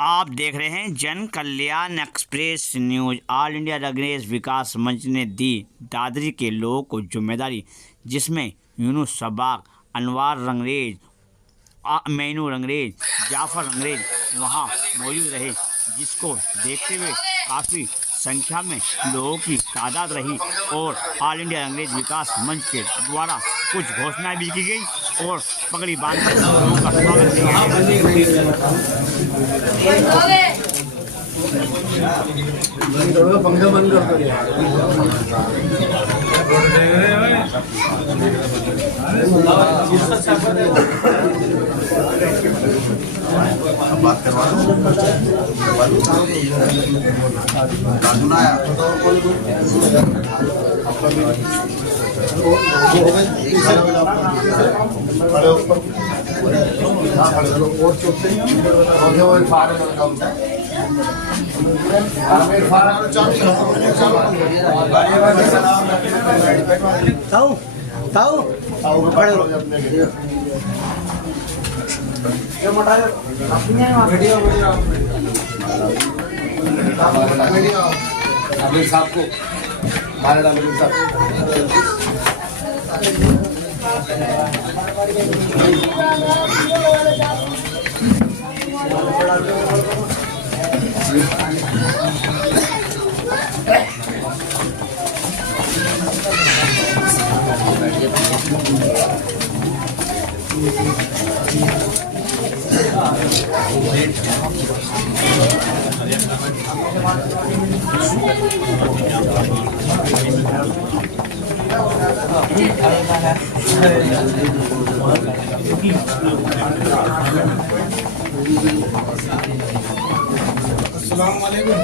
आप देख रहे हैं जन कल्याण express news. All India Rangrez विकास मंच ने दी दादरी के लोगों को जिम्मेदारी, जिसमें यूनुस सबाक, अनवार रंगरेज, मैनू रंगरेज, जाफर रंगरेज वहां मौजूद रहे, जिसको देखते हुए काफ़ी संख्या में लोगों की तादाद रही और ऑल इंडिया रंगरेज विकास मंच के द्वारा कुछ घोषणाएं भी की गई और पगड़ी बांधकर लोगों का स्वागत किया बात करवा आमिर साहब को भारत आमिर साहब अस्सलाम वालेकुम।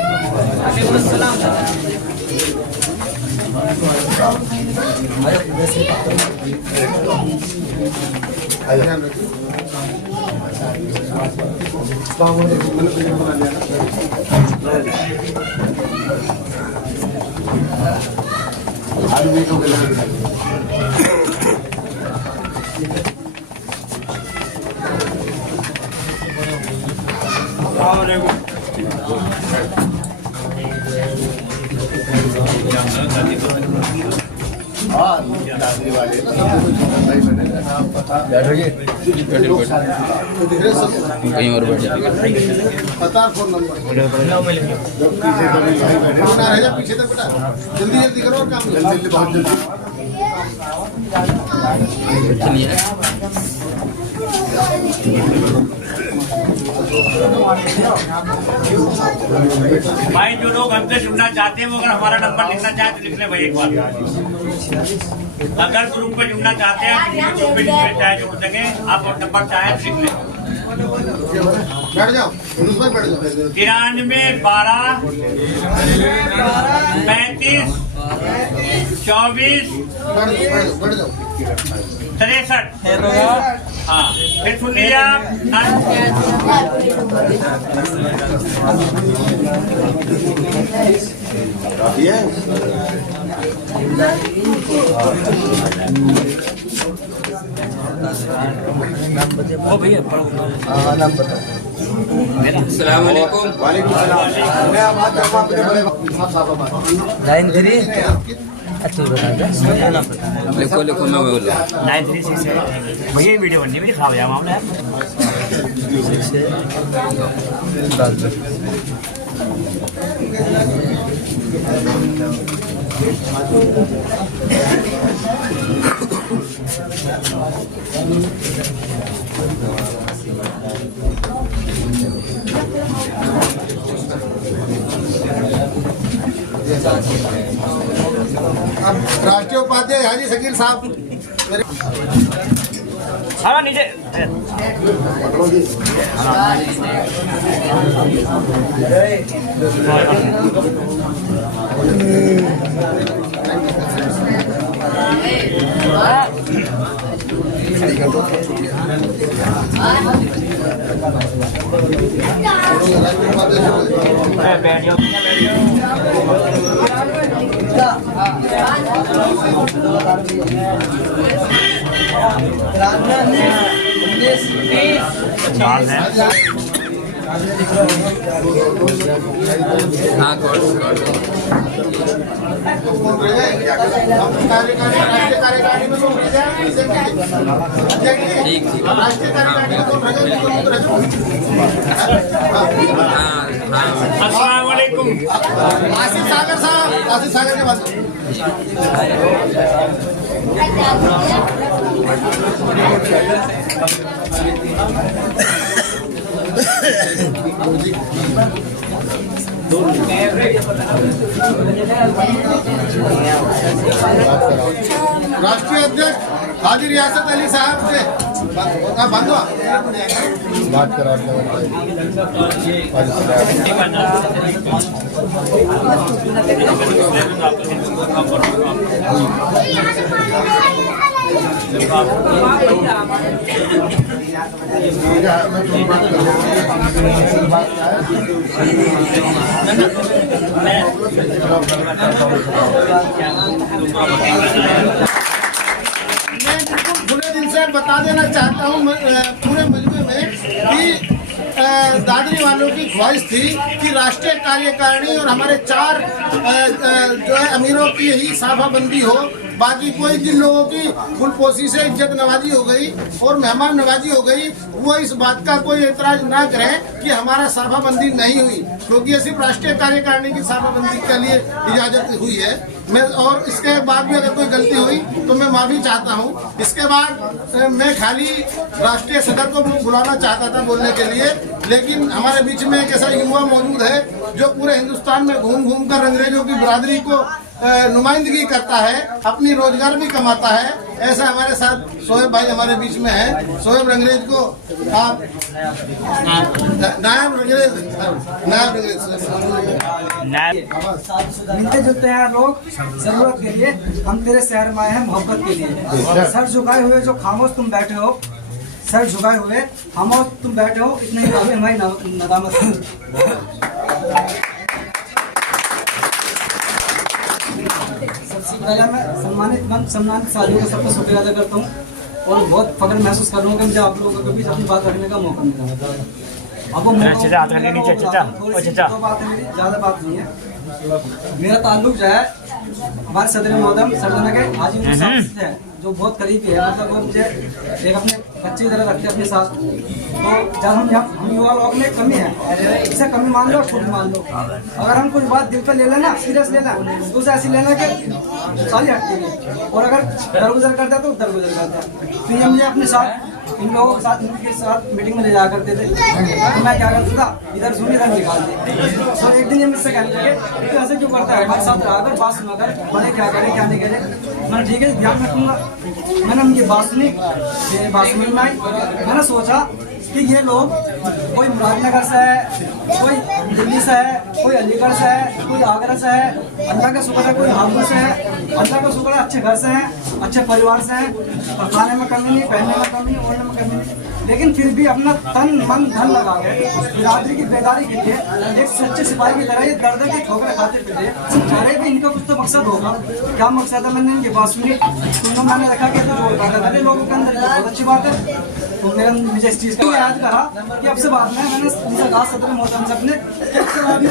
कहीं और बैठ फोन नंबर पीछे तक बेटा जल्दी जल्दी करो और काम जल्दी बहुत जल्दी भाई जो लोग हमसे जुड़ना चाहते हैं वो अगर हमारा नंबर लिखना चाहे तो लिख ले भाई एक बार। अगर ग्रुप में जुड़ना चाहते हैं ग्रुप में चाहे जुड़ सके, आप नंबर चाहे तो लिख ले। बैठ जाओ 93 12 35 24 63। हाँ फिर सुन लीजिए ओ भैया नाम बताओ। अस्सलाम वालेकुम। वालेकुम सलाम। मैं आप 93 लिखो लिखो मैं बोल रहा हूँ 936 भैया वीडियो बननी मेरी खराब है मामला अब राष्ट्रीय उपाध्याय हाजी शकील साहब सारा नीचे हाँ कौन राष्ट्रीय कार्यकारिणी में तुम ठीक ठीक राष्ट्रीय कार्यकारिणी में तुम हाँ हाँ अस्सलाम वालेकुम। आसिफ सागर साहब, आसिफ सागर के पास राष्ट्रीय अध्यक्ष हाजी रियासत अली साहब से बंद बात करा खुले दिल से बता देना चाहता हूँ पूरे मजमे में कि दादरी वालों की ख्वाहिश थी कि राष्ट्रीय कार्यकारिणी और हमारे 4 जो है अमीरों की ही साफाबंदी हो। बाकी कोई जिन लोगों की फुलपोशी से इज्जत नवाजी हो गई और मेहमान नवाजी हो गई, वो इस बात का कोई एतराज ना करें कि हमारा साफाबंदी नहीं हुई, क्योंकि ये सिर्फ राष्ट्रीय कार्यकारिणी की साफाबंदी के लिए इजाजत हुई है। मैं और इसके बाद भी अगर कोई गलती हुई तो मैं माफी चाहता हूँ। इसके बाद मैं खाली राष्ट्रीय सदर को बुलाना चाहता था बोलने के लिए, लेकिन हमारे बीच में एक ऐसा युवा मौजूद है जो पूरे हिंदुस्तान में घूम घूम कर अंग्रेजों की बिरादरी को नुमाइंदगी करता है, अपनी रोजगार भी कमाता है। ऐसा हमारे साथ शोएब भाई हमारे बीच में है। शोएब रंगरेज को आप नायब रंगरेज मिलते जुलते हैं लोग जरूरत के लिए, हम तेरे शहर में आए हैं मोहब्बत के लिए। सर झुकाए हुए जो खामोश तुम बैठे हो, सर झुकाए हुए खामोश तुम बैठे हो, इतना ही काफी हमारी नदामत है। सबसे पहले मैं सम्मानित साथियों का सबका शुक्रिया अदा करता हूँ और बहुत फख्र महसूस कर रहा हूँ कि मुझे आप लोगों के बीच अपनी बात रखने का मौका मिला। अब वो बात है मेरी, ज़्यादा बात नहीं है। मेरा ताल्लुक जो है हमारे सदर मोहतरम सरदाना के हाजी साहब से है, जो बहुत करीबी है। मतलब वो मुझे एक अपने बच्चे की तरह रखते हैं अपने साथ। तो जब हम युवा लोग में कमी है, इसे कमी मान लो, खुद मान लो। अगर हम कुछ बात दिल पर ले लेना, सीरियस लेना, तो उसे ऐसी लेना कि सारी हटती है, और अगर दरगुजर करता है तो दरगुजर करता है। तो ये मुझे अपने साथ इन लोगों के साथ इनके साथ मीटिंग में ले जाया करते थे। तो मैं क्या करता था, इधर सुन इधर निकाल दे। तो एक दिन ये मुझसे कहने लगे तो ऐसे क्यों करता है, हमारे साथ रहा बात सुना कर, बड़े क्या करें क्या नहीं करें। मैंने ठीक है ध्यान रखूंगा। मैंने उनकी बात सुनी, ये बात समझ में आई। मैंने सोचा कि ये लोग कोई मुरादनगर से है, कोई दिल्ली से है, कोई अलीगढ़ से है, कोई आगरा से है। अल्लाह का शुक्र है कोई हापुड़ से है, अल्लाह का शुक्र है अच्छे घर से हैं, अच्छे परिवार से हैं, और खाने में कमी नहीं, पहनने में कमी नहीं, ओढ़ने में कमी नहीं। लेकिन फिर भी अपना तन मन धन लगा के बिरादरी की बेदारी के लिए एक सच्चे सिपाही की तरह ये दर्द के ठोकरे खाते फिरते। अरे भी इनका कुछ तो मकसद होगा। क्या मकसद है? मैंने इनकी बात सुनी, तो मैंने देखा कि तो लोगों के अंदर बहुत अच्छी बात है। तो मेरा मुझे इस चीज़ का याद करा कि अब से बाद में मैंने उनसे कहा सदर मोहतरम साहब ने कि अब से बाद में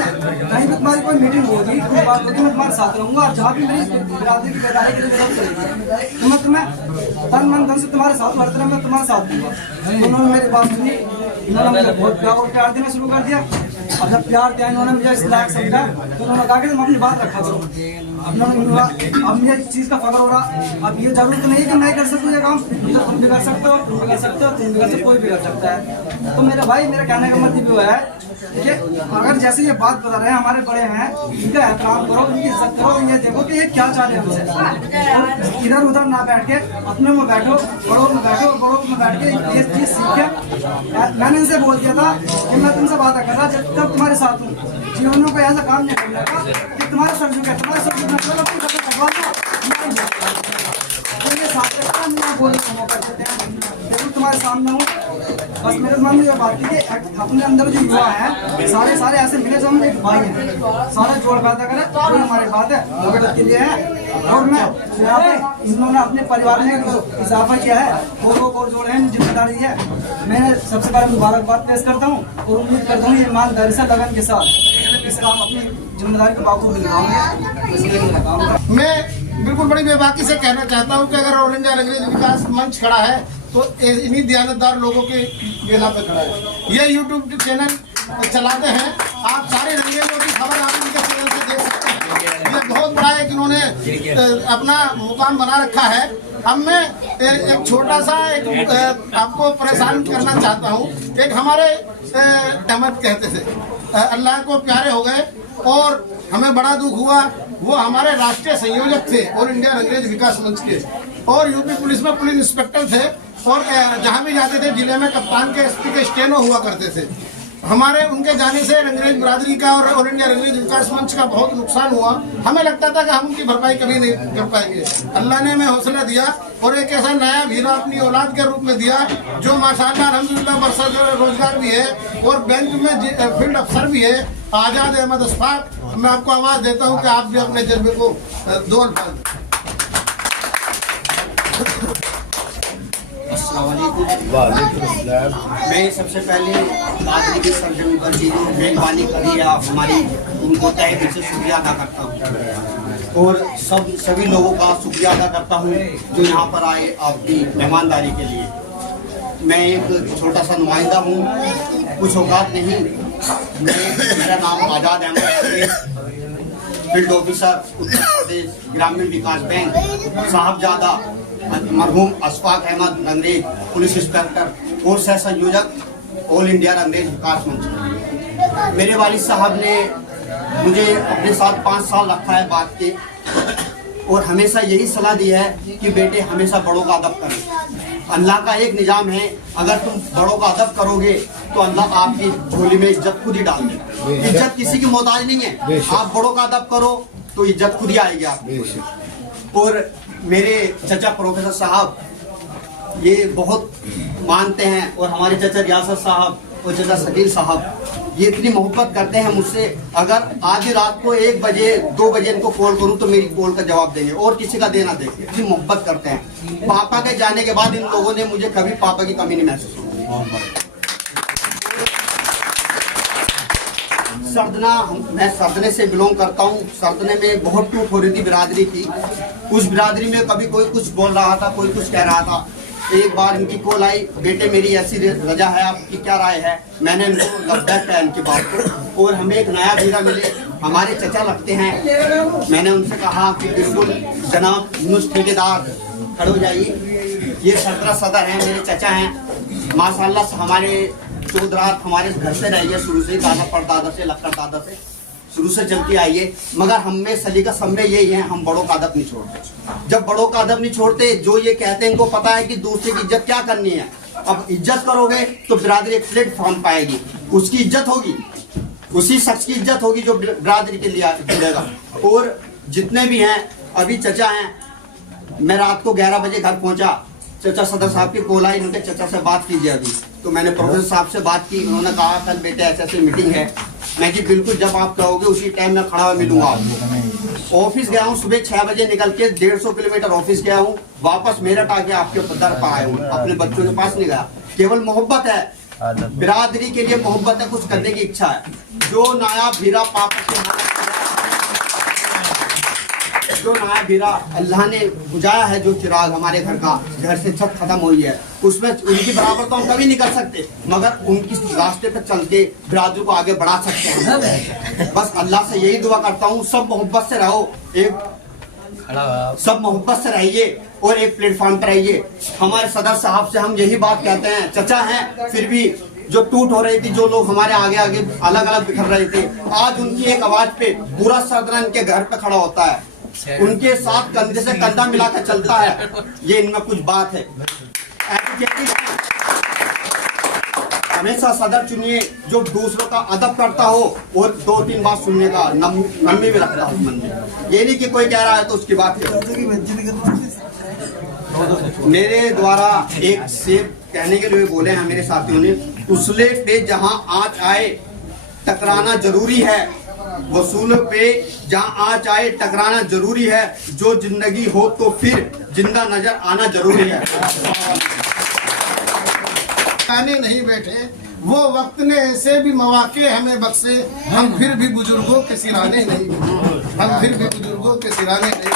कहीं भी तुम्हारी कोई मीटिंग होगी, कोई बात होगी, मैं तुम्हारे साथ रहूँगा। जहाँ भी मेरी बिरादरी की बेदारी के लिए जरूरत पड़ेगी तो मैं तुम्हें तन मन धन से तुम्हारे साथ हर तरह मैं तुम्हारे साथ दूंगा। उन्होंने मेरी बात सुनी, इन्होंने मुझे बहुत प्यार देना शुरू कर दिया। अब जब प्यार दिया इन्होंने मुझे इस लायक समझा, तो उन्होंने कहा कि तुम अपनी बात रखा करो। अब मुझे इस चीज़ का फख्र हो रहा। अब ये जरूरत नहीं है कि मैं कर सकूँ ये काम, तो तुम भी कर सकते हो, तुम भी कर सकते हो, तुम भी कर सकते हो, कोई भी कर सकता है। तो मेरे भाई मेरा कहने का मतलब ये है कि अगर जैसे ये बात बता रहे हैं हमारे बड़े हैं, इनका एहतराम करो, इनकी इज्जत करो, ये देखो कि ये क्या चाह रहे हैं हमसे। इधर उधर ना बैठ के अपने में बैठो, बड़ों में बैठो, बड़ों में बैठ के ये चीज़ सीखे। मैंने इनसे बोल दिया था कि मैं तुमसे बात कर रहा जब तक तुम्हारे साथ हूँ, जीवन में कोई ऐसा काम नहीं करने का कि तुम्हारे सर झुके, तुम्हारे सर झुकना बोलने का मौका देते हैं। जरूर तुम्हारे सामने हूँ, बस मेरे मन में ये बात थी कि अपने अंदर जो युवा है सारे ऐसे मिले जो हम एक भाई हैं, सारे जोड़ पैदा करें, कोई हमारी बात है मदद के लिए है। और मैं यहाँ पे इन्होंने अपने परिवार में जो इजाफा किया है और जोड़े हैं, जिम्मेदारी है। मैं सबसे पहले मुबारकबाद पेश करता हूँ और उम्मीद करता हूँ ईमानदारी से लगन के साथ इस काम अपनी जिम्मेदारी को बाखूबी निभाऊंगे। इसलिए मेरा काम मैं बिल्कुल बड़ी बेबाकी से कहना चाहता हूँ कि अगर ऑल इंडिया अंग्रेज विकास मंच खड़ा है तो इन्हीं दयानतदार लोगों के बेला पे खड़ा है। ये यूट्यूब चैनल चलाते हैं, आप सारे रंगेलों की खबर आप इनके चैनल से देख सकते हैं। ये बहुत बड़ा है कि इन्होंने अपना मुकाम बना रखा है। अब मैं एक छोटा सा आपको परेशान करना चाहता हूँ। एक हमारे अहमद कहते थे अल्लाह को प्यारे हो गए और हमें बड़ा दुख हुआ। वो हमारे राष्ट्रीय संयोजक थे ऑल इंडिया अंग्रेज विकास मंच के और यूपी पुलिस में पुलिस इंस्पेक्टर थे और जहाँ भी जाते थे जिले में कप्तान के एसपी के स्टेनो हुआ करते थे। हमारे उनके जाने से अंग्रेज बिरादरी का और ऑल इंडिया अंग्रेज विकास मंच का बहुत नुकसान हुआ। हमें लगता था कि हम उनकी भरपाई कभी नहीं कर पाएंगे। अल्लाह ने हमें हौसला दिया और एक ऐसा नया हीरा अपनी औलाद के रूप में दिया जो माशाअल्लाह अल्हम्दुलिल्लाह बरसत रोजगार भी है और बैंक में फील्ड अफसर भी है, आजाद अहमद अशफाक। मैं आपको आवाज देता हूँ कि आप भी अपने जज्बे को दो अल्फाज। मैं सबसे पहले दादरी के सर्जन पर जी मेहरबानी करी हमारी, उनको तहे दिल से शुक्रिया अदा करता हूँ और सभी लोगों का शुक्रिया अदा करता हूँ जो यहाँ पर आए आपकी मेहमानदारी के लिए। मैं एक छोटा सा नुमाइंदा हूँ, कुछ औकात नहीं। मेरा नाम आजाद अहमद, फील्ड ऑफिसर उत्तर प्रदेश ग्रामीण विकास बैंक, साहबजादा मरहूम अशफाक अहमद अंग्रेज, पुलिस इंस्पेक्टर और सह संयोजक ऑल इंडिया अंग्रेज विकास मंच। मेरे वालिद साहब ने मुझे अपने साथ 5 साल रखा है बात के और हमेशा यही सलाह दी है कि बेटे हमेशा बड़ों का अदब करें। अल्लाह का एक निजाम है, अगर तुम बड़ों का अदब करोगे तो अल्लाह आपकी झोली में इज्जत खुद ही डाल देगा। इज्जत किसी की मोहताज नहीं है, आप बड़ों का अदब करो तो इज्जत खुद ही आएगी आपको। और मेरे चचा प्रोफेसर साहब ये बहुत मानते हैं और हमारे चचा रियासत साहब और चचा शकील साहब ये इतनी मोहब्बत करते हैं मुझसे। अगर आधी रात को 1 बजे 2 बजे इनको कॉल करूं तो मेरी कॉल का जवाब देंगे और किसी का देना देंगे। इतनी मोहब्बत करते हैं। पापा के जाने के बाद इन लोगों ने मुझे कभी पापा की कमी नहीं महसूस की। सरदना, मैं सरदने से बिलोंग करता हूँ। सरदने में बहुत टूट हो रही थी बिरादरी की। उस बिरादरी में कभी कोई कुछ बोल रहा था, कोई कुछ कह रहा था। एक बार इनकी कॉल आई, बेटे मेरी ऐसी रजा है, आपकी क्या राय है? मैंने इनको लब्बैक किया इनकी बात को और हमें एक नया हीरा मिले, हमारे चचा लगते हैं। मैंने उनसे कहा कि बिल्कुल जनाब यूनुस ठेकेदार खड़े हो जाइए। ये सरदरा सदर हैं, मेरे चचा हैं। माशाल्लाह से हमारे चौधरात हमारे घर से रही है शुरू से, दादा परदादा से, लक्कर दादा से शुरू से चलती आई है। मगर हमें सलीका सब में यही है, हम बड़ों का अदब नहीं छोड़ते। जब बड़ों का अदब नहीं छोड़ते, जो ये कहते हैं इनको पता है कि दूसरे की इज्जत क्या करनी है। अब इज्जत करोगे तो बिरादरी एक प्लेटफॉर्म पाएगी, उसकी इज्जत होगी, उसी शख्स की इज्जत होगी जो बिरादरी के लिए जुड़ेगा। और जितने भी हैं, अभी चचा हैं, मैं रात को 11 बजे घर पहुंचा, चचा सदर साहब की कॉल आई, उनके चचा से बात कीजिए अभी। तो मैंने प्रोफेसर साहब से बात की, उन्होंने कहा कल बेटे ऐसे ऐसे मीटिंग है। मैं कि बिल्कुल जब आप कहोगे उसी टाइम में खड़ा हुआ मिलूंगा आपको। ऑफिस गया हूँ, सुबह 6 बजे निकल के 150 किलोमीटर ऑफिस गया हूँ, वापस मेरठ आके आपके दर पर आया हूँ। अपने बच्चों के पास नहीं गया, केवल मोहब्बत है, बिरादरी के लिए मोहब्बत है, कुछ करने की इच्छा है। जो नायाब हीरा जो नायाब हीरा अल्लाह ने बुझाया है, जो चिराग हमारे घर से छत खत्म हुई है, उसमें उनकी बराबर तो हम कभी नहीं कर सकते, मगर उनकी रास्ते पर चल के बिरादरी को आगे बढ़ा सकते हैं। बस अल्लाह से यही दुआ करता हूँ, सब मोहब्बत से रहो, सब मोहब्बत से रहिए और एक प्लेटफॉर्म पर रहिए। हमारे सदर साहब से हम यही बात कहते हैं, चचा हैं फिर भी जो टूट हो रही थी, जो लोग हमारे आगे आगे अलग अलग बिखर रहे थे, आज उनकी एक आवाज पे पूरा सरदरा इनके घर पे खड़ा होता है, उनके साथ कंधे से कंधा मिलाकर चलता है। ये इनमें कुछ बात है। हमेशा सदर चुनिए जो दूसरों का अदब करता हो और 2-3 बात सुनने का नम्मी भी रखता हो मन में। ये नहीं कि कोई कह रहा है तो उसकी बात है। मेरे द्वारा एक सेब कहने के लिए बोले हैं मेरे साथियों ने, उसूले पे जहां आँच आए टकराना जरूरी है, वसूल पे जहां आँच आए टकराना जरूरी है, जो जिंदगी हो तो फिर जिंदा नजर आना जरूरी है। गाने नहीं बैठे, वो वक्त ने ऐसे भी मौके हमें बख्शे, हम फिर भी बुजुर्गों के सिराने नहीं, हम फिर भी बुजुर्गों के सिराने नहीं।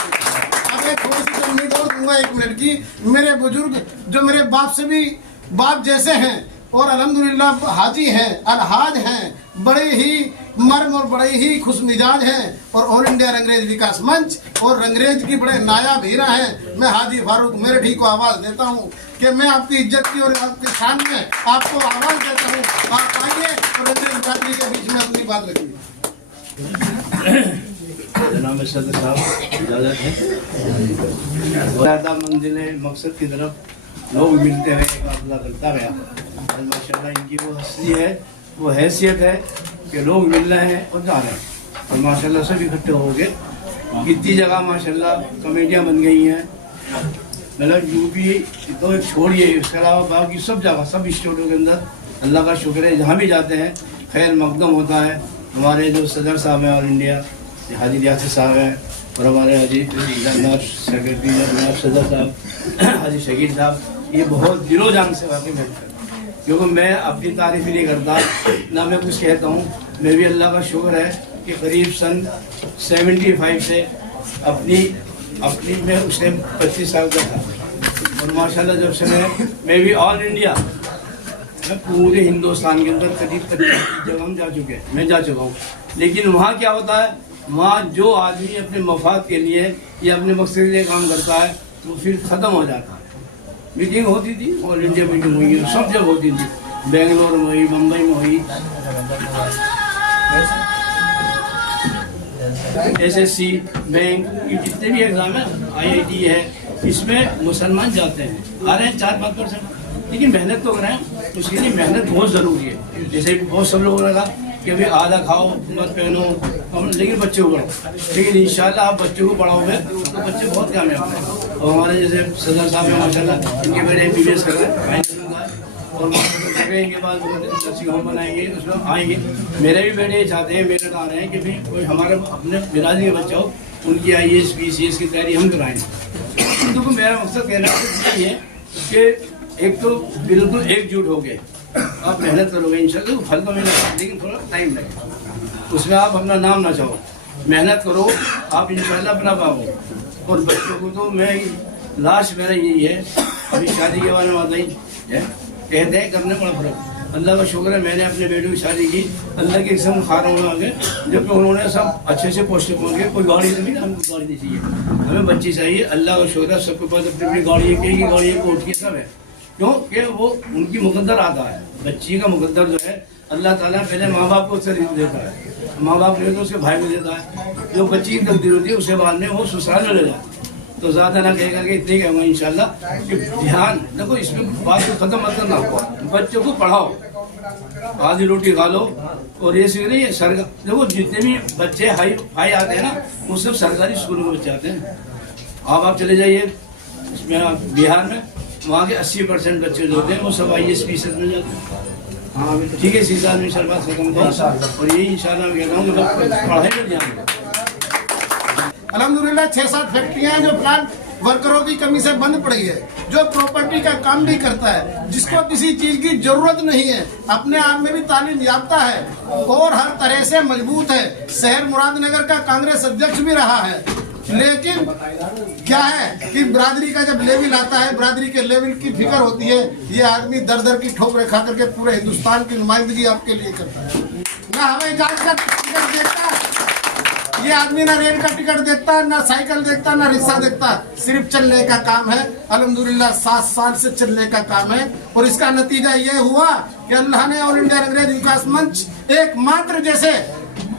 अब मैं थोड़ी सी उम्मीद और दूंगा 1 मिनट की। मेरे बुजुर्ग जो मेरे बाप से भी बाप जैसे हैं और अल्हम्दुलिल्लाह हाजी हैं, अलहाज हैं, बड़े ही मर्म और बड़े ही खुश मिजाज हैं, और ऑल इंडिया रंगरेज विकास मंच और रंगरेज की बड़े नायाब हीरा हैं। मैं हाजी फारूक मेरठी को आवाज देता हूँ कि मैं आपकी इज्जत की और आपकी शान में आपको आवाज देता हूँ, आप आइए और रंगरेज बिरादरी के बीच में अपनी बात रखिए। जनाब सदर साहब इजाज़त है। ज़्यादा मंजिल मकसद की तरफ लोग मिलते हुए काफिला करता गया। आज माशाल्लाह इनकी वो हस्ती है, वो हैसियत है कि लोग मिल रहे हैं और जा रहे हैं, और माशाल्लाह सब इकट्ठे हो गए। कितनी जगह माशाल्लाह कमेटियाँ बन गई हैं, मतलब यूपी तो एक छोड़िए, इसके अलावा बाकी सब जगह सब स्टेटों के अंदर अल्लाह का शुक्र है, जहाँ भी जाते हैं खैर मकदम होता है। हमारे जो सदर साहब हैं ऑल इंडिया हाजी रियासत साहब हैं, और हमारे हाजी जनाब सेक्रेटरी जनाब सदर साहब हाजी शकील साहब, ये बहुत दिलो जान से वाकई मेहनत करते हैं। क्योंकि मैं अपनी तारीफ ही नहीं करता ना मैं कुछ कहता हूँ, मैं भी अल्लाह का शुक्र है कि करीब सन 75 से अपनी मैं उस टाइम 25 साल का था, और माशाल्लाह जब से मैं भी ऑल इंडिया मैं पूरे हिंदुस्तान के अंदर करीब जगह हम जा चुके हैं, मैं जा चुका हूँ। लेकिन वहाँ क्या होता है, वहाँ जो आदमी अपने मफाद के लिए या अपने मकसद के लिए काम करता है वो फिर ख़त्म हो जाता है। मीटिंग होती थी, ऑल इंडिया मीटिंग हुई है, सब जगह होती थी, बेंगलोर में हुई, मुंबई में हुई, SSC बैंक की जितने भी एग्ज़ाम है, IIT है, इसमें मुसलमान जाते हैं, आ रहे हैं 4-5%, लेकिन मेहनत तो करें, उसके लिए मेहनत बहुत ज़रूरी है। जैसे बहुत सब लोगों ने कहा कि भाई आधा खाओ मत पहनो, लेकिन बच्चे को पढ़ो, लेकिन इंशाल्लाह आप बच्चों को पढ़ाओगे तो बच्चे बहुत कामयाब हैं। और हमारे जैसे सदर साहब हैं माशाल्लाह, इनके बेटे MBBS कर रहे हैं, और इनके बाद नर्सिंग होम बनाएंगे, उसमें आएंगे। मेरे भी बेटे चाहते हैं, मेरे आ रहे हैं कि भाई कोई हमारे अपने बिरादरी के बच्चा हो, उनकी IAS PCS की तैयारी हम कराएंगे। तो मेरा मकसद कहना यही है कि एक तो बिल्कुल एकजुट हो गए, आप मेहनत करोगे इंशाल्लाह तो फल तो मिलेगा, लेकिन थोड़ा टाइम लगेगा। उसमें आप अपना नाम ना चाहो, मेहनत करो, आप इंशाल्लाह अपना पाओ। और बच्चों को तो मैं लास्ट मेरा यही है, अभी शादी के बारे में आता ही है, कहते हैं करने बड़ा फर्क। अल्लाह का शुक्र है मैंने अपने बेटे की शादी की, अल्लाह के किस्म खा रहा हूँ आगे, जबकि उन्होंने सब अच्छे से पोस्ट पहुँच कोई गाड़ी नहीं, हमको गाड़ी नहीं चाहिए, हमें बच्ची चाहिए। अल्लाह का शुक्र है सबके पास अपनी अपनी गाड़ी है, कहीं की गाड़ी है, कोर्ट की सब है, क्योंकि वो उनकी मुकद्दर आता है। बच्ची का मुकद्दर जो है अल्लाह ताला पहले माँ बाप को उससे देता है, माँ बाप नहीं तो उसके भाई को देता है, जो बच्ची की तकदीर होती है उसके बाद में वो ससुराल में ले जाता है। तो ज़्यादा ना कह करके इतने कहूँगा इंशाल्लाह कि ध्यान देखो, इसमें बात को ख़त्म मत करना, बच्चों को पढ़ाओ, आधी रोटी खा लो। और ये सीख रही है सरकार, देखो जितने भी बच्चे हाई आते हैं ना, वो सब सरकारी स्कूलों में बच्चे आते हैं। अब आप चले जाइए इसमें बिहार में, वहाँ के 80% बच्चे जो होते हैं वो सब IAS PCS में जाते हैं। हाँ ठीक है, 6 साल में इंशाल्लाह खत्म होगा, और यही इंशाल्लाह मैं कहता हूँ कि पढ़ाई पर ध्यान दें। अल्हम्दुलिल्लाह 6-7 फैक्ट्रियां हैं जो प्लांट वर्करों की कमी से बंद पड़ी है, जो प्रॉपर्टी का काम भी करता है, जिसको किसी चीज की जरूरत नहीं है, अपने आप में भी तालीम याफ्ता है और हर तरह से मजबूत है। शहर मुरादनगर का कांग्रेस अध्यक्ष भी रहा है। लेकिन क्या है कि बिरादरी का जब लेवल आता है, बिरादरी के लेवल की फिक्र होती है, ये आदमी दर दर की ठोकरें खा करके पूरे हिंदुस्तान की नुमाइंदगी आपके लिए करता है। ना हमें जहाज का टिकट देखता, ये आदमी ना रेल का टिकट देखता, ना साइकिल देखता, ना रिक्शा देखता, सिर्फ चलने का काम है। अल्हम्दुलिल्लाह 7 साल से चलने का काम है, और इसका नतीजा ये हुआ कि अल्लाह ने ऑल इंडिया रंगरेज विकास मंच एकमात्र जैसे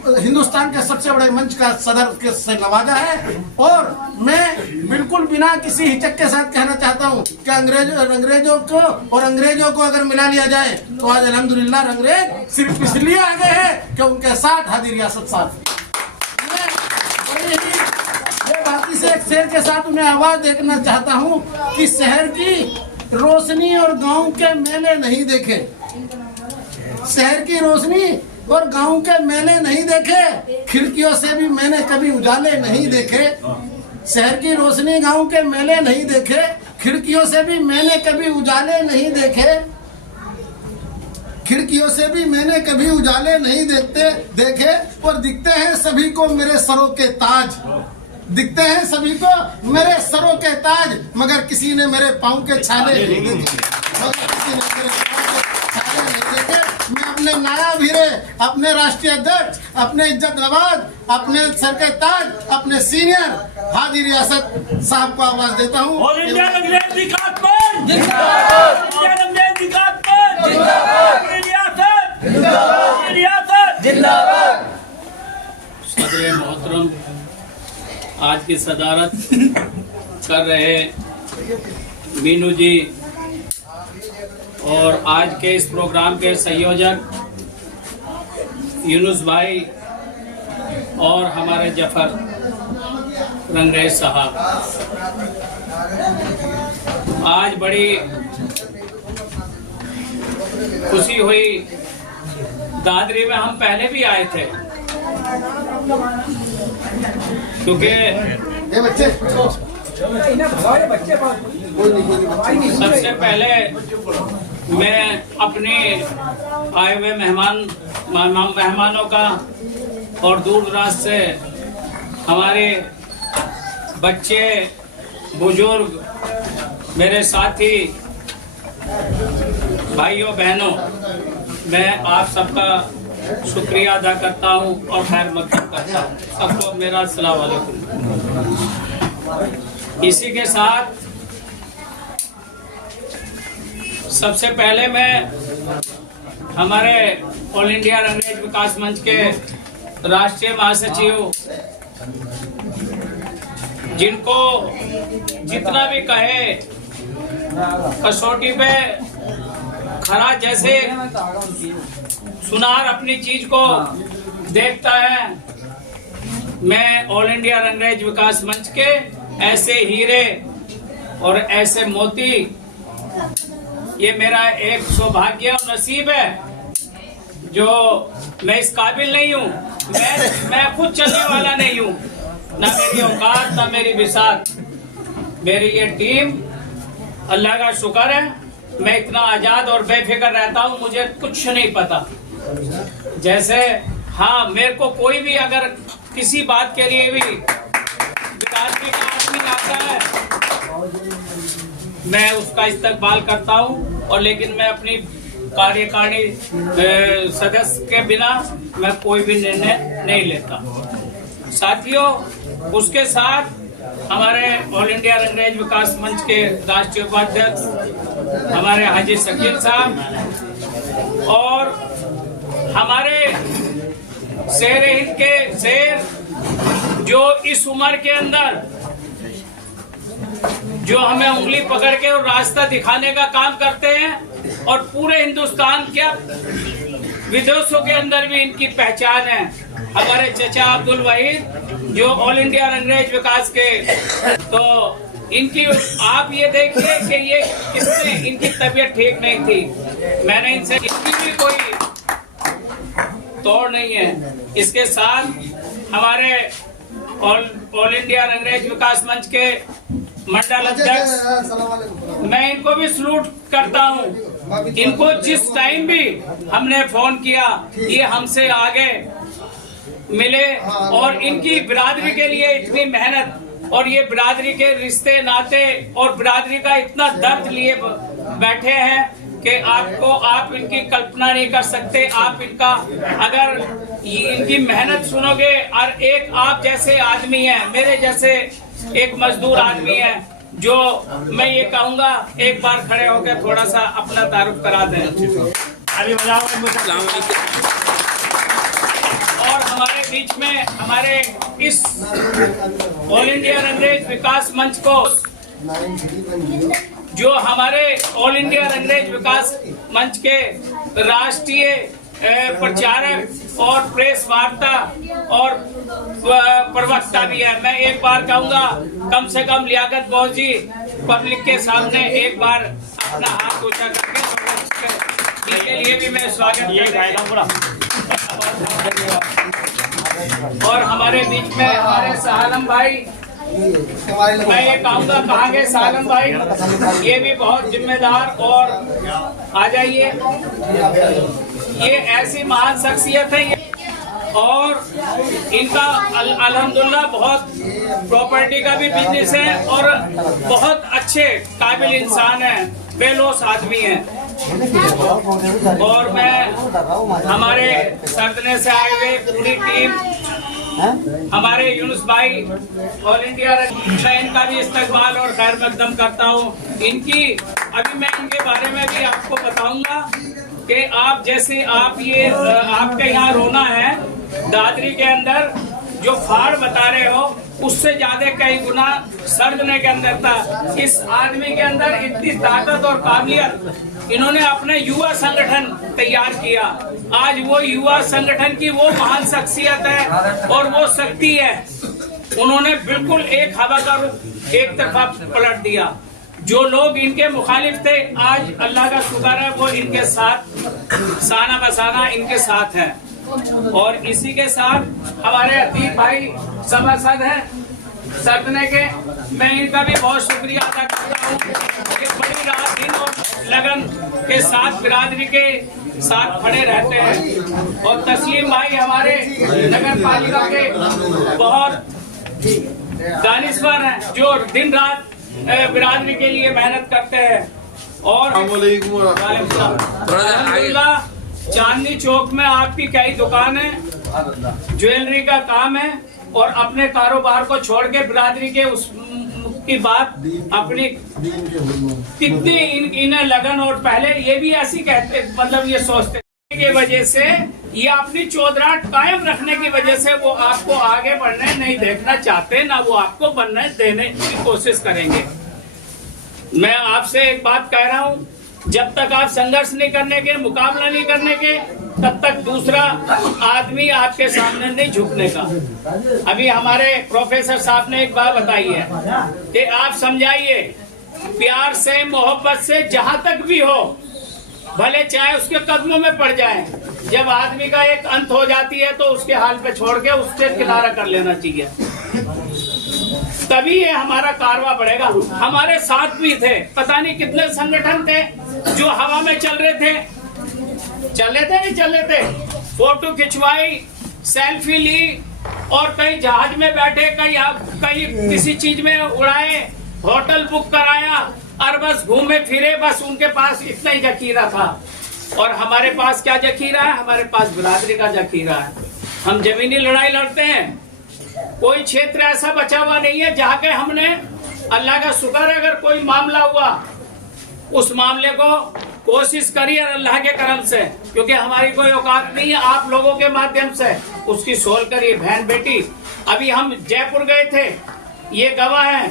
हिंदुस्तान के सबसे बड़े मंच का सदर से नवाजा है। और मैं बिल्कुल बिना किसी हिचक के साथ कहना चाहता हूँ कि अंग्रेजों को अगर मिला लिया जाए तो आज अल्हम्दुलिल्लाह रंगरेज सिर्फ इसलिए आगे है कि उनके साथ हाजी रियासत साथ। ये बाकी से एक शेर के साथ उन्हें आवाज देना चाहता हूँ कि शहर की रोशनी और गांव के मेले नहीं देखे, शहर की रोशनी और गांव के मेले नहीं देखे, खिड़कियों से भी मैंने कभी उजाले नहीं देखे। शहर की रोशनी गांव के मेले नहीं देखे, खिड़कियों से भी मैंने कभी उजाले नहीं देखे, खिड़कियों से भी मैंने कभी उजाले नहीं देखे। और दिखते हैं सभी को मेरे सरों के ताज, दिखते हैं सभी को मेरे सरों के ताज, मगर किसी ने मेरे पाँव के छाले नहीं देखे, मगर किसी ने मेरे पाँव के छाले नहीं देखे। मैं अपने नायाब हीरे, अपने राष्ट्रीय अध्यक्ष, अपने इज्जत नवाज, अपने सर के ताज, अपने सीनियर हाजी रियासत साहब को आवाज देता हूँ। ऑल इंडिया कांग्रेस विकास मंच जिंदाबाद, इंडिया कांग्रेस विकास मंच जिंदाबाद, रियासत जिंदाबाद, रियासत जिंदाबाद। सदर मोहतरम आज की सदारत कर रहे मीनू जी और आज के इस प्रोग्राम के संयोजक यूनुस भाई और हमारे जफर रंगरेज साहब, आज बड़ी खुशी हुई। दादरी में हम पहले भी आए थे क्योंकि ये बच्चे सबसे पहले मैं अपने आए हुए मेहमानों का और दूर दराज से हमारे बच्चे, बुजुर्ग, मेरे साथी, भाइयों बहनों, मैं आप सबका शुक्रिया अदा करता हूँ और खैर मकदम करता हूँ। सबको मेरा अस्सलाम वालेकुम। इसी के साथ सबसे पहले मैं हमारे ऑल इंडिया रंगरेज विकास मंच के राष्ट्रीय महासचिव, जिनको जितना भी कहे कसौटी पे खरा जैसे सुनार अपनी चीज को देखता है, मैं ऑल इंडिया रंगरेज विकास मंच के ऐसे हीरे और ऐसे मोती, ये मेरा एक सौभाग्य और नसीब है जो मैं इस काबिल नहीं हूँ। मैं खुद चलने वाला नहीं हूँ, ना मेरी औकात ना मेरी बिसात। मेरी ये टीम, अल्लाह का शुक्र है, मैं इतना आजाद और बेफिक्र रहता हूँ, मुझे कुछ नहीं पता। जैसे हाँ, मेरे को कोई भी अगर किसी बात के लिए भी बिरादरी का आदमी आता है, मैं उसका इस्तकबाल करता हूँ। और लेकिन मैं अपनी कार्यकारिणी सदस्य के बिना मैं कोई भी निर्णय नहीं लेता। साथियों, उसके साथ हमारे ऑल इंडिया रंगरेज विकास मंच के राष्ट्रीय उपाध्यक्ष हमारे हाजी शकील साहब और हमारे शेर हिंद के शेर, जो इस उम्र के अंदर जो हमें उंगली पकड़ के और रास्ता दिखाने का काम करते हैं और पूरे हिंदुस्तान के विदेशों के अंदर भी इनकी पहचान है। हमारे चचा अब्दुल वहीद, जो ऑल इंडिया रंगरेज विकास के, तो इनकी आप ये देखिए कि ये किसने, इनकी तबीयत ठीक नहीं थी, मैंने इनसे, इनकी भी कोई तोड़ नहीं है। इसके साथ हमारे ऑल इंडिया रंगरेज विकास मंच के मंडल अध्यक्ष, मैं इनको भी सलूट करता हूँ। इनको जिस टाइम भी हमने फोन किया, ये हमसे आगे मिले और इनकी बिरादरी के लिए इतनी मेहनत और ये बिरादरी के रिश्ते नाते और बिरादरी का इतना दर्द लिए बैठे हैं कि आप इनकी कल्पना नहीं कर सकते। आप इनका अगर इनकी मेहनत सुनोगे, और एक आप जैसे आदमी हैं, मेरे जैसे एक मजदूर आदमी है, जो मैं ये कहूँगा एक बार खड़े होकर थोड़ा सा अपना तारुफ करा दें। अभी और हमारे बीच में हमारे इस ऑल इंडिया रंगरेज विकास मंच को, जो हमारे ऑल इंडिया रंगरेज विकास मंच के राष्ट्रीय प्रचारक और प्रेस वार्ता और प्रवक्ता भी है। मैं एक बार कहूँगा, कम से कम लियाकत बहुत जी पब्लिक के सामने एक बार अपना हाथ ऊंचा करके इसके लिए भी मैं स्वागत करता हूं। और हमारे बीच में हमारे सालम भाई, मैं ये कहूँगा कहाँ गए सालम भाई, ये भी बहुत जिम्मेदार, और आ जाइए, ये ऐसी महान शख्सियत है और इनका अल्हम्दुलिल्लाह बहुत प्रॉपर्टी का भी बिजनेस है और बहुत अच्छे काबिल इंसान है, बेलोस आदमी है। और मैं हमारे सरदने से आए हुए पूरी टीम, हमारे यूनुस भाई ऑल इंडिया ट्रेन का भी इस्तकबाल और खैर मकदम करता हूँ। इनकी अभी मैं इनके बारे में भी आपको बताऊंगा कि आप जैसे आपके यहाँ रोना है दादरी के अंदर, जो फाड़ बता रहे हो उससे ज्यादा कई गुना सरदने के अंदर था। इस आदमी के अंदर इतनी ताकत और काबिलियत, इन्होंने अपने युवा संगठन तैयार किया। आज वो युवा संगठन की वो महान शख्सियत है और वो शक्ति है। उन्होंने बिल्कुल एक हवा का रुख एक तरफा पलट दिया। जो लोग इनके मुखालिफ थे, आज अल्लाह का शुक्र है वो इनके साथ साना बसाना इनके साथ है। और इसी के साथ हमारे अतीक भाई सभासद हैं सरदने के, मैं इनका भी बहुत शुक्रिया अदा करता हूँ। एक बड़ी रात दिन और लगन के साथ बिरादरी के साथ खड़े रहते हैं। और तस्लीम भाई हमारे नगर पालिका के बहुत दानिश्वर हैं, जो दिन रात बिरादरी के लिए मेहनत करते हैं। और अल्हम्दुलिल्लाह चांदनी चौक में आपकी कई दुकान है, ज्वेलरी का काम है, और अपने कारोबार को छोड़ के बिरादरी के उस की बात अपनी कितनी इन्हें लगन, और पहले ये भी ऐसी कहते, मतलब ये सोचते की वजह से, ये अपनी चौधराहट कायम रखने की वजह से वो आपको आगे बढ़ने नहीं देखना चाहते, ना वो आपको बनने देने की कोशिश करेंगे। मैं आपसे एक बात कह रहा हूँ, जब तक आप संघर्ष नहीं करने के, मुकाबला नहीं करने के, तब तक दूसरा आदमी आपके सामने नहीं झुकने का। अभी हमारे प्रोफेसर साहब ने एक बात बताई है कि आप समझाइए, प्यार से मोहब्बत से जहां तक भी हो, भले चाहे उसके कदमों में पड़ जाए, जब आदमी का एक अंत हो जाती है तो उसके हाल पे छोड़ के उससे किनारा कर लेना चाहिए, तभी ये हमारा कारवां बढ़ेगा। हमारे साथ भी थे, पता नहीं कितने संगठन थे जो हवा में चल रहे थे, नहीं चल रहे थे, फोटो खिंचवाई, सेल्फी ली, और कहीं जहाज में बैठे, कहीं किसी चीज में उड़ाए, होटल बुक कराया, और बस घूमे फिरे, बस उनके पास इतना ही जखीरा था। और हमारे पास क्या जखीरा है? हमारे पास बिरादरी का जखीरा है। हम जमीनी लड़ाई लड़ते हैं, कोई क्षेत्र ऐसा बचा हुआ नहीं है जहाँ के हमने, अल्लाह का शुक्र है, अगर कोई मामला हुआ उस मामले को कोशिश करिए अल्लाह के करम से, क्योंकि हमारी कोई औकात नहीं है, आप लोगों के माध्यम से उसकी सोल्व करिए। बहन बेटी, अभी हम जयपुर गए थे, ये गवाह है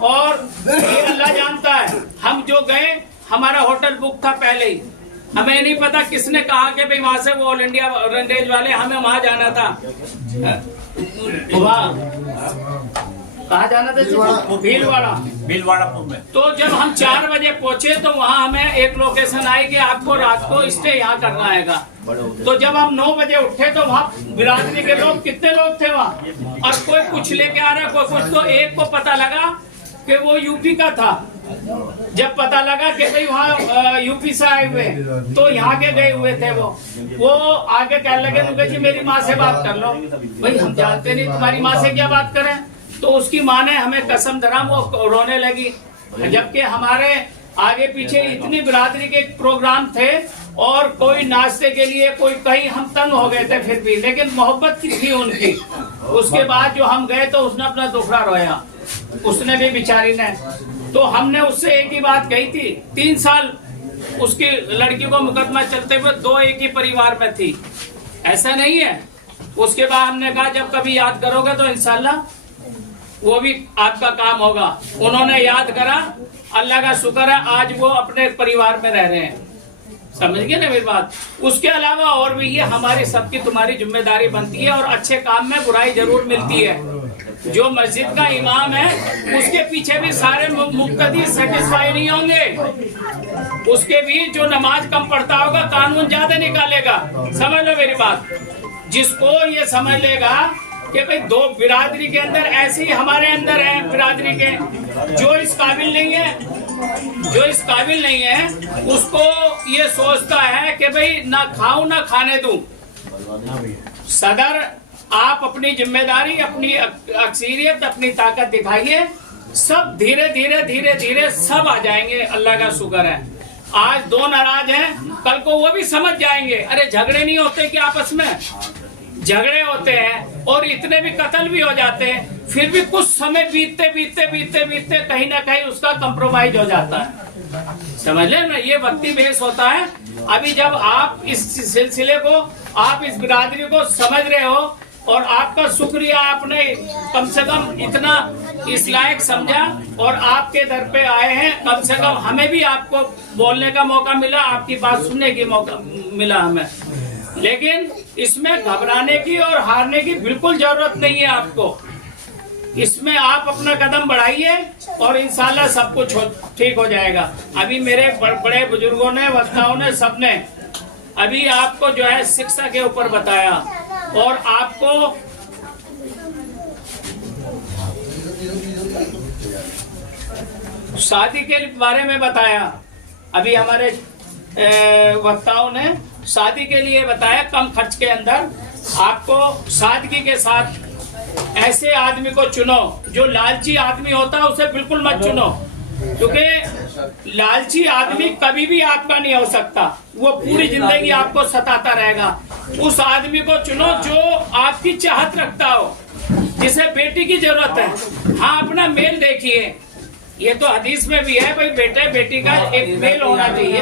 और ये अल्लाह जानता है, हम जो गए हमारा होटल बुक था पहले ही, हमें नहीं पता किसने कहा कि भाई वहां से वो ऑल इंडिया रंडेज वाले, हमें वहां जाना था, कहाँ जाना था? भीलवाड़ा में। तो जब हम 4 बजे पहुंचे तो वहाँ हमें एक लोकेशन आई कि आपको रात को स्टे यहाँ करना आएगा। तो जब हम 9 बजे उठे तो वहाँ बिरादरी के लोग, कितने लोग थे वहाँ, और कोई कुछ लेके आ रहा, कोई कुछ। तो एक को पता लगा कि वो यूपी का था। जब पता लगा कि भाई वहाँ यूपी से आए हुए, तो यहाँ के गए हुए थे, वो आगे कहने लगे, मुझे जी मेरी माँ से बात कर लो। भाई हम जानते नहीं, तुम्हारी माँ से क्या बात करें? तो उसकी माँ ने हमें कसम धरा, वो रोने लगी, जबकि हमारे आगे पीछे इतनी बिरादरी के प्रोग्राम थे और कोई नाश्ते के लिए, कोई कहीं, हम तंग हो गए थे फिर भी, लेकिन मोहब्बत की थी उनकी। उसके बाद जो हम गए तो उसने अपना दुखड़ा रोया, उसने भी बेचारी ने। तो हमने उससे एक ही बात कही थी, 3 साल उसकी लड़की को मुकदमा चलते हुए 2 एक ही परिवार में थी, ऐसा नहीं है। उसके बाद हमने कहा जब कभी याद करोगे तो इंशाल्लाह वो भी आपका काम होगा। उन्होंने याद करा, अल्लाह का शुक्र है आज वो अपने परिवार में रह रहे हैं। समझ गए ना मेरी बात? उसके अलावा और भी ये हमारी सबकी तुम्हारी जिम्मेदारी बनती है, और अच्छे काम में बुराई जरूर मिलती है। जो मस्जिद का इमाम है उसके पीछे भी सारे मुक्तदी सेटिस्फाई नहीं होंगे, उसके भी जो नमाज कम पढ़ता होगा कानून ज्यादा निकालेगा। समझ लो मेरी बात। जिसको ये समझ लेगा कि भाई दो बिरादरी के अंदर ऐसी हमारे अंदर है बिरादरी के जो इस काबिल नहीं है, जो इस काबिल नहीं है, उसको ये सोचता है कि भाई ना खाऊं ना खाने दूं। सदर आप अपनी जिम्मेदारी, अपनी अक्सरियत, अपनी ताकत दिखाइए, सब धीरे धीरे धीरे धीरे सब आ जाएंगे। अल्लाह का शुक्र है आज दो नाराज हैं, कल को वो भी समझ जाएंगे। अरे झगड़े नहीं होते कि आपस में झगड़े होते हैं और इतने भी कत्ल भी हो जाते हैं, फिर भी कुछ समय बीतते बीतते बीतते बीतते कहीं ना कहीं उसका कंप्रोमाइज हो जाता है। समझ ले ना, ये वक्ती बेस होता है। अभी जब आप इस सिलसिले को, आप इस बिरादरी को समझ रहे हो और आपका शुक्रिया, आपने कम से कम इतना इस लायक समझा और आपके दर पे आए हैं, कम से कम हमें भी आपको बोलने का मौका मिला, आपकी बात सुनने की मौका मिला हमें। लेकिन इसमें घबराने की और हारने की बिल्कुल जरूरत नहीं है आपको। इसमें आप अपना कदम बढ़ाइए और इंशाल्लाह सब कुछ ठीक हो जाएगा। अभी मेरे बड़े बुजुर्गों ने, वक्ताओं ने, सबने अभी आपको जो है शिक्षा के ऊपर बताया और आपको शादी के बारे में बताया। अभी हमारे वक्ताओं ने शादी के लिए बताया, कम खर्च के अंदर आपको सादगी के साथ ऐसे आदमी को चुनो। जो लालची आदमी होता है उसे बिल्कुल मत चुनो, क्योंकि लालची आदमी कभी भी आपका नहीं हो सकता, वो पूरी जिंदगी आपको सताता रहेगा। उस आदमी को चुनो जो आपकी चाहत रखता हो, जिसे बेटी की जरूरत है। हाँ, अपना मेल देखिए, ये तो हदीस में भी है भाई, बेटे बेटी का एक मेल होना चाहिए,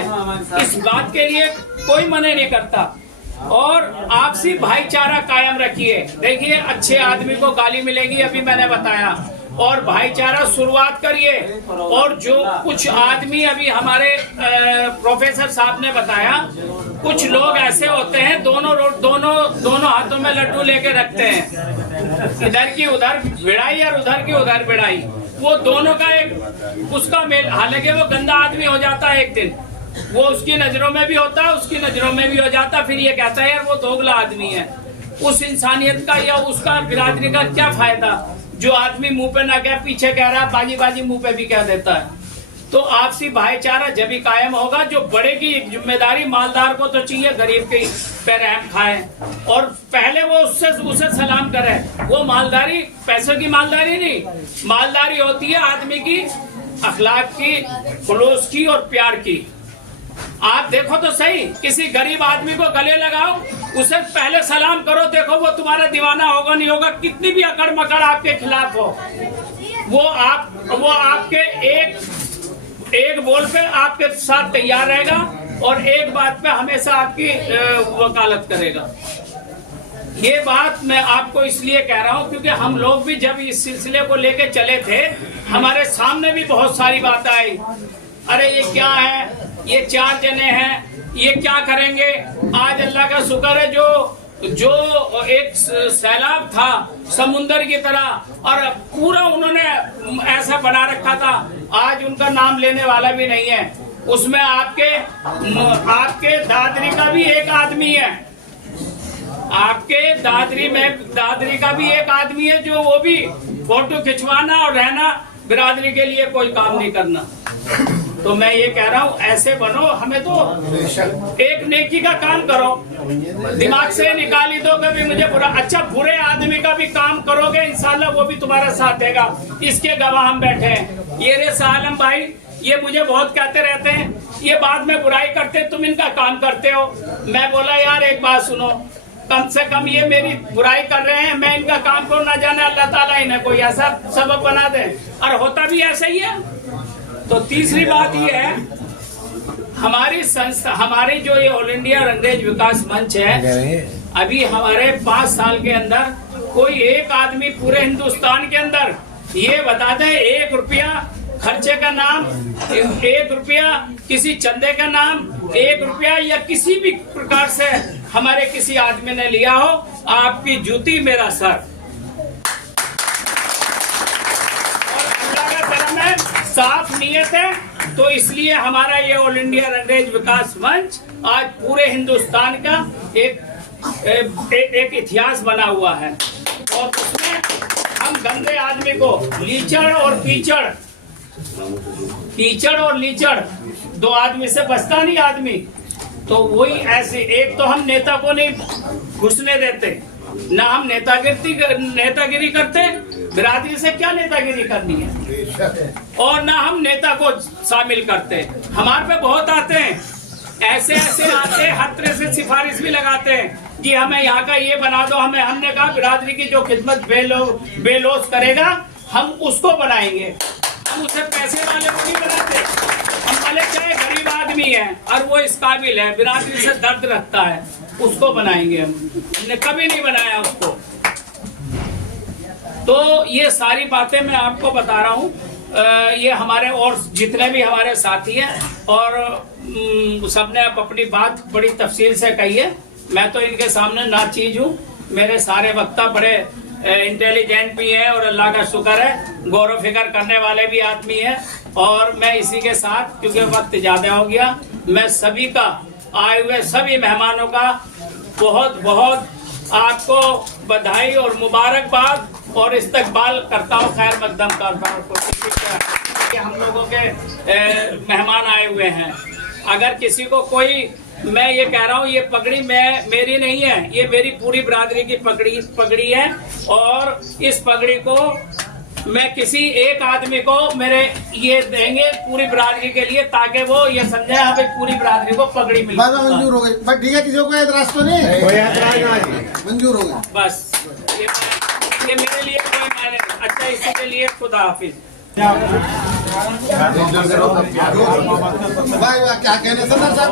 इस बात के लिए कोई मना नहीं करता। और आपसी भाईचारा कायम रखिए। देखिए, अच्छे आदमी को गाली मिलेगी, अभी मैंने बताया, और भाईचारा शुरुआत करिए। और जो कुछ आदमी अभी हमारे प्रोफेसर साहब ने बताया, कुछ लोग ऐसे होते हैं दोनों हाथों में लड्डू लेके रखते हैं, इधर की उधर भिड़ाई और उधर की उधर भिड़ाई। वो दोनों का एक उसका मेल, हालांकि वो गंदा आदमी हो जाता है एक दिन, वो उसकी नजरों में भी होता है, उसकी नजरों में भी हो जाता है, फिर ये कहता है यार वो दोगला आदमी है। उस इंसानियत का या उसका बिरादरी का क्या फायदा जो आदमी मुंह पे ना कह, पीछे कह रहा है, बाजी बाजी मुंह पे भी कह देता है। तो आपसी भाईचारा जब भी कायम होगा। जो बड़े की जिम्मेदारी मालदार को तो चाहिए, गरीब के पैर रहम खाए और पहले वो उसे सलाम करे। वो मालदारी पैसों की मालदारी नहीं, मालदारी होती है आदमी की अखलाक की, खुलूस की और प्यार की। आप देखो तो सही, किसी गरीब आदमी को गले लगाओ, उसे पहले सलाम करो, देखो वो तुम्हारा दीवाना होगा नहीं होगा, कितनी भी अकड़ मकड़ आपके खिलाफ हो, वो आपके एक बोल पे आपके साथ तैयार रहेगा और एक बात पे हमेशा आपकी वकालत करेगा। ये बात मैं आपको इसलिए कह रहा हूँ क्योंकि हम लोग भी जब इस सिलसिले को लेके चले थे, हमारे सामने भी बहुत सारी बातें आई। अरे ये क्या है, ये 4 जने हैं, ये क्या करेंगे। आज अल्लाह का शुक्र है जो एक सैलाब था समुंदर की तरह और पूरा उन्होंने ऐसा बना रखा था, आज उनका नाम लेने वाला भी नहीं है। उसमें आपके दादरी का भी एक आदमी है, आपके दादरी का भी एक आदमी है जो वो भी फोटो खिंचवाना और रहना, बिरादरी के लिए कोई काम नहीं करना। तो मैं ये कह रहा हूँ ऐसे बनो, हमें तो एक नेकी का काम करो, दिमाग से निकाल ही दो कभी मुझे बुरा। अच्छा, बुरे आदमी का भी काम करोगे इंशाल्लाह वो भी तुम्हारा साथ देगा, इसके गवाह हम बैठे हैं। ये रे सालम भाई, ये मुझे बहुत कहते रहते हैं, ये बाद में बुराई करते, तुम इनका काम करते हो। मैं बोला यार एक बात सुनो, कम से कम ये मेरी बुराई कर रहे हैं, मैं इनका काम करूँ, ना जाने अल्लाह ताला इन्हें कोई ऐसा सबब बना दे, और होता भी ऐसा ही है। तो तीसरी बात ये है, हमारी संस्था, हमारी जो ये ऑल इंडिया रंगरेज विकास मंच है, अभी हमारे 5 साल के अंदर कोई एक आदमी पूरे हिंदुस्तान के अंदर ये बता दे 1 रुपया खर्चे का नाम, 1 रुपया किसी चंदे का नाम, 1 रुपया या किसी भी प्रकार से हमारे किसी आदमी ने लिया हो, आपकी जूती मेरा सर। साफ नीयत है, तो इसलिए हमारा ये ऑल इंडिया रंगरेज विकास मंच आज पूरे हिंदुस्तान का एक इतिहास बना हुआ है। और उसमें हम गंदे आदमी को लीचड़ और लीचड़ दो आदमी से बचता नहीं आदमी। तो वही ऐसे, एक तो हम नेता को नहीं घुसने देते, ना हम नेतागिरी करते, बिरादरी से क्या नेतागिरी करनी है, और ना हम नेता को शामिल करते। हमारे पे बहुत आते हैं, ऐसे आते हैं, हर तरह से सिफारिश भी लगाते हैं कि हमें यहाँ का ये बना दो। हमने कहा बिरादरी की जो खिदमत बेलोस करेगा हम उसको बनाएंगे, हम उसे पैसे वाले को नहीं बनाते। हम भले चाहे गरीब आदमी है और वो इस काबिल है, बिरादरी से दर्द रखता है, उसको बनाएंगे। हमने कभी नहीं बनाया उसको। तो ये सारी बातें मैं आपको बता रहा हूँ। ये हमारे और जितने भी हमारे साथी हैं और सबने अपनी बात बड़ी तफसील से कही है। मैं तो इनके सामने नाचीज हूँ। मेरे सारे वक्ता बड़े इंटेलिजेंट भी हैं और अल्लाह का शुक्र है गौरव फिक्र करने वाले भी आदमी हैं। और मैं इसी के साथ, क्योंकि वक्त ज्यादा हो गया, मैं सभी का, आए हुए सभी मेहमानों का बहुत बहुत आपको बधाई और मुबारकबाद और इस्तकबाल करता हूँ, खैर मकदम करता हूँ। हम लोगों के मेहमान आए हुए हैं। अगर किसी को कोई, मैं ये कह रहा हूँ, ये पगड़ी मेरी नहीं है, ये मेरी पूरी बिरादरी की पगड़ी है। और इस पगड़ी को मैं किसी एक आदमी को मेरे ये देंगे पूरी बिरादरी के लिए, ताकि वो ये समझे हाँ भाई पूरी बिरादरी को पगड़ी मिली। मंजूर हो गई, बस ठीक है, किसी को एतराज तो नहीं, कोई एतराज नहीं, मंजूर हो गई बस। ये मेरे लिए कोई मायने नहीं। अच्छा, इसी के लिए खुदा हाफिज। वाह क्या कहने सरदार साहब।